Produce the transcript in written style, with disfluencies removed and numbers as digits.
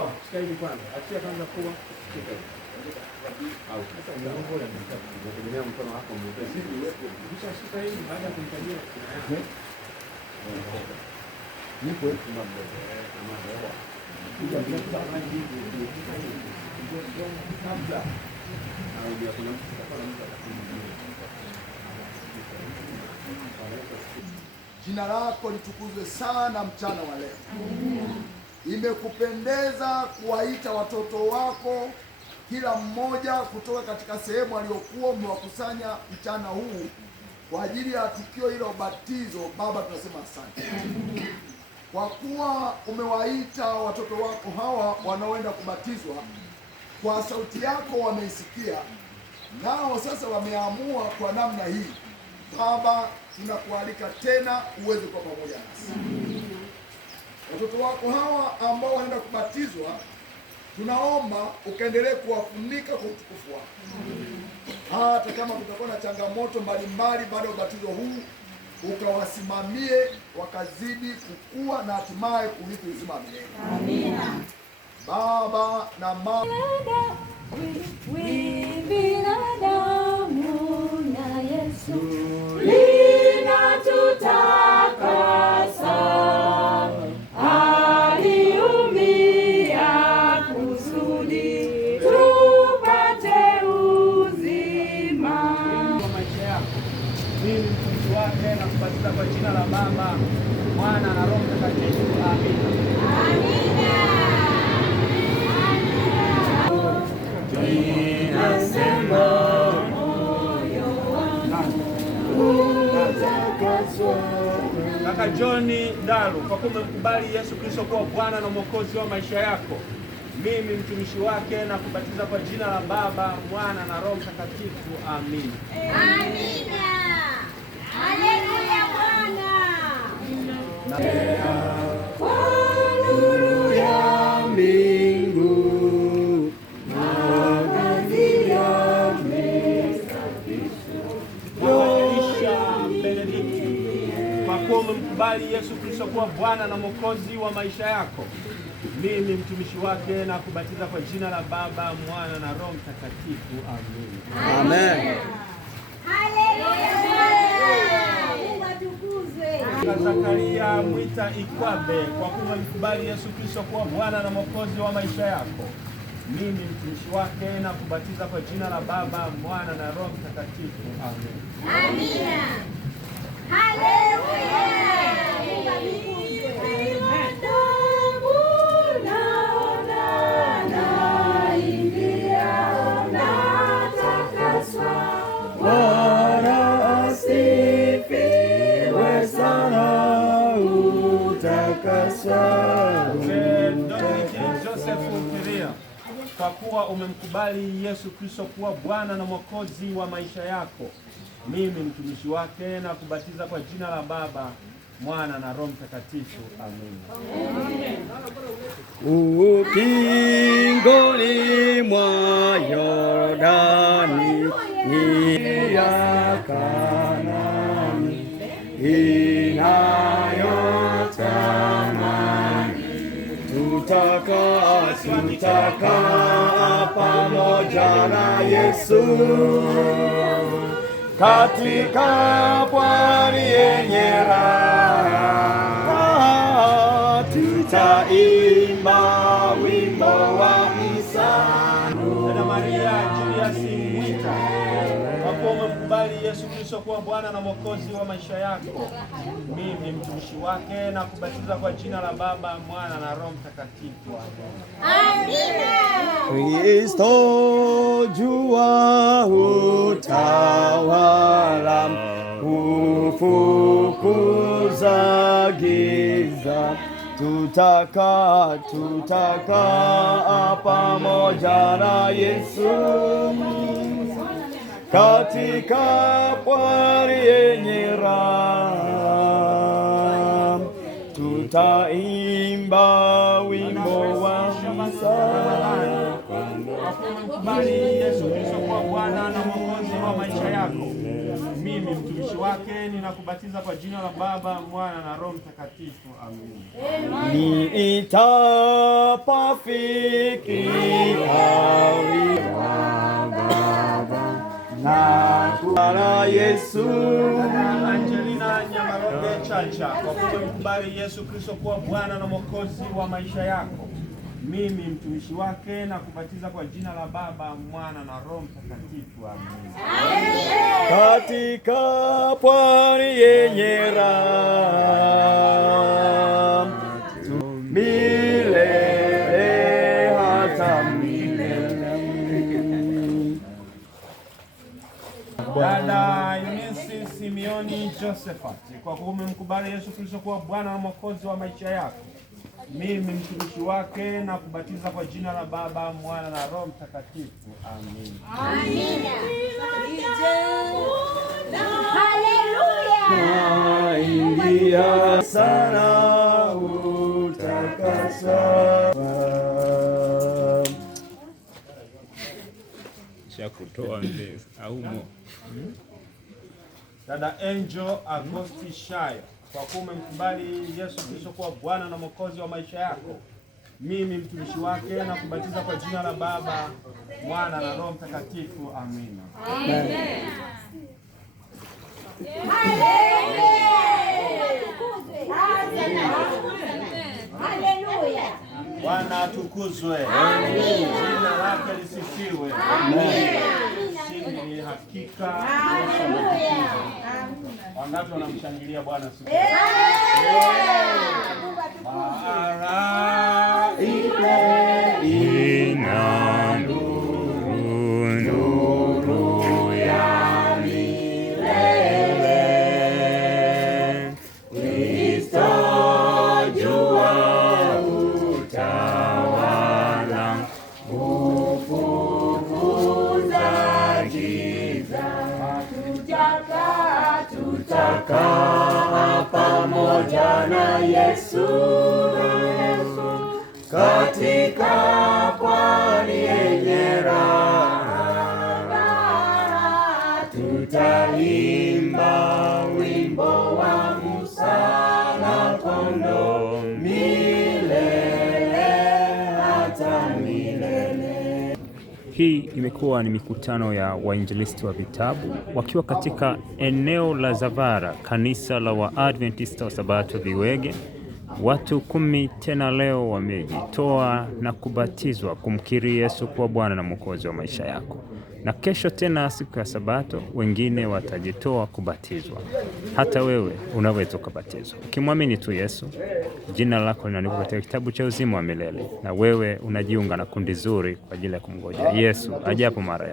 Toa, shika hivi kwanza. Achia kwanza pua. Shika hivi. Au sasa unaongoza ndio mkono wako mwepesi. Kisha shika hivi baada ya kumtajia kuna yako. Nipo kama mdogo. Kama ndoa. Kabla. Au ndio kuna mtu Jina lako litukuzwe sana mchana wa leo. Imekupendeza kuwaita watoto wako kila mmoja kutoka katika sehemu aliyokuwa umewakusanya mchana huu kwa ajili ya tukio hilo ubatizo. Baba, tunasema asante kwa kuwa umewaita watoto wako hawa wanaoenda kubatizwa, kwa sauti yako wameisikia, nao sasa wameamua kwa namna hii. Baba, tunakualika tena uweze kuwa pamoja nasi. Watoto wako hawa ambao wanaenda kubatizwa, tunaomba ukaendelee kuwafunika kwa utukufu wako. Hata kama kutakuwa na changamoto mbalimbali baada ya ubatizo huu, ukawasimamie wakazidi kukua na hatimaye kurithi uzima wa milele. Amina. Baba na mama na kubatiza kwa jina la Baba, Mwana na Roho Mtakatifu. Amina. Kaka John Ndalu, kwa kuwa umemkubali Yesu Kristo kuwa Bwana na Mwokozi wa maisha yako, mimi mtumishi wake na kubatiza kwa jina la Baba, Mwana na Roho Mtakatifu. Amina. Amina. Haleluya Bwana. Kwa nuru ya mbingu mavazi yamesafishwa. Benedikti, kwa kuwa umemkubali Yesu Kristo kuwa Bwana na Mwokozi wa maisha yako, mimi mtumishi wake na kubatiza kwa jina la Baba, Mwana na Roho Mtakatifu. Amina. Amen. Zakaria Mwita Ikwabe, kwa kuwa umemkubali Yesu Kristo kuwa Bwana na Mwokozi wa maisha yako, mimi mtumishi wake na kubatiza kwa jina la Baba, Mwana na Roho Mtakatifu. Amen. Amina. Haleluya. Kwa kuwa umemkubali Yesu Kristo kuwa Bwana na Mwokozi wa maisha yako, mimi mtumishi wake na kubatiza kwa jina la Baba, Mwana na Roho Mtakatifu. Amina. Ukingoni mwa Yordani ya Kanaani inayotamani, tutakaa pamoja na Yesu katika pwani yenye raha, tutaimba wimbo wa msana. Dada Maria Julius Mwita, kwa kuwa umemkubali Yesu Kristo kuwa Bwana na Mwokozi wa maisha yako, mimi mtumishi wake na kubatiza kwa jina la Baba, Mwana na Roho Mtakatifu. Amina. Kristo jua hutawala, hufukuza giza, tutakaa pamoja na Yesu katika pwani yenye raha, tutaimba wimbo wa msana. Umemkubali Yesu Kristo kuwa Bwana na Mwokozi wa maisha yako, mimi mtumishi wake ninakubatiza kwa jina la Baba, Mwana na Roho Mtakatifu. Amen. Na kwa Yesu Angelina Nyamaroge Chacha, kwa kuwa umemkubali Yesu Kristo kuwa Bwana na Mwokozi wa maisha yako, mimi mtumishi wake na kubatiza kwa jina la Baba, Mwana na Roho Mtakatifu. Amen. katika pwani yenye raha milele hata milele. Dada Eunice Simeoni Josephat, kwa kuwa umemkubali Yesu Kristo kuwa Bwana na Mwokozi wa maisha yako, mimi mtumishi wake na kubatiza kwa jina la Baba, Mwana na Roho Mtakatifu. Amen. Amina. Haleluya. Ingia sana utakasa. Kutoa mzee aumo. Dada Angel Agosti Shayo, kwa kuwa umemkubali Yesu Kristo kuwa Bwana na Mwokozi wa maisha yako, mimi mtumishi wake na kubatiza kwa jina la Baba, Mwana na Roho Mtakatifu. Amina. Amen. Haleluya. Bwana atukuzwe. Jina lake lisifiwe. Ni hakika. Wangapi wanamshangilia Bwana siku? Ina nuru ya milele, Kristo jua utawala, ufukuza giza. Tutakaa pamoja na Yesu katika pwani yenye raha, tutaimba wimbo wa Musa na Kondoo milele hata milele. Hii imekuwa ni mikutano ya wainjilisti wa vitabu wakiwa katika eneo la Zavara, kanisa la Waadventista wa Sabato Viwege. Watu 10 tena leo wamejitoa na kubatizwa kumkiri Yesu kuwa Bwana na Mwokozi wa maisha yako. Na kesho tena siku ya Sabato wengine watajitoa kubatizwa. Hata wewe unaweza kubatizwa. Ukimwamini tu Yesu, jina lako linaandikwa katika kitabu cha uzima wa milele, na wewe unajiunga na kundi zuri kwa ajili ya kumngojea Yesu ajapo mara